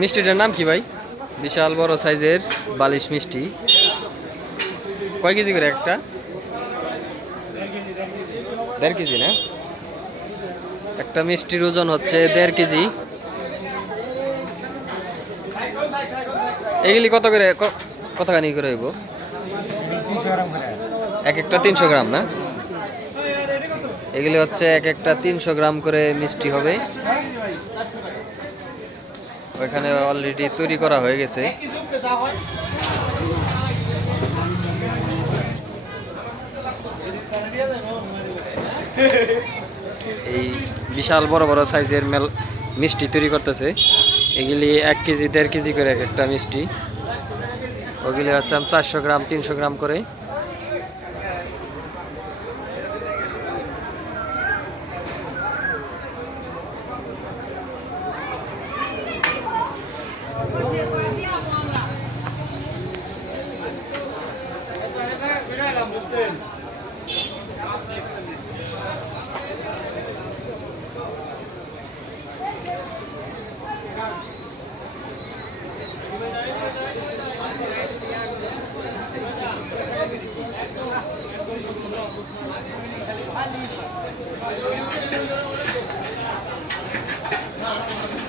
মিষ্টিটার নাম কি ভাই? বিশাল বড় সাইজের বালিশ মিষ্টি। কয় কেজি করে একটা? দেড় কেজি না? একটা মিষ্টির ওজন হচ্ছে দেড় কেজি। এগুলি কত করে কতখানি করে হইব? এক একটা তিনশো গ্রাম না? এগুলি হচ্ছে এক একটা তিনশো গ্রাম করে মিষ্টি হবে। ওইখানে অলরেডি তৈরি করা হয়ে গেছে। এই বিশাল বড় বড় সাইজের মেল মিষ্টি তৈরি করতেছে। এগুলি এক কেজি, দেড় কেজি করে এক একটা মিষ্টি। ওগুলি হচ্ছে চারশো গ্রাম, তিনশো গ্রাম করে। করতেন Thank you.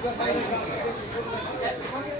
ください。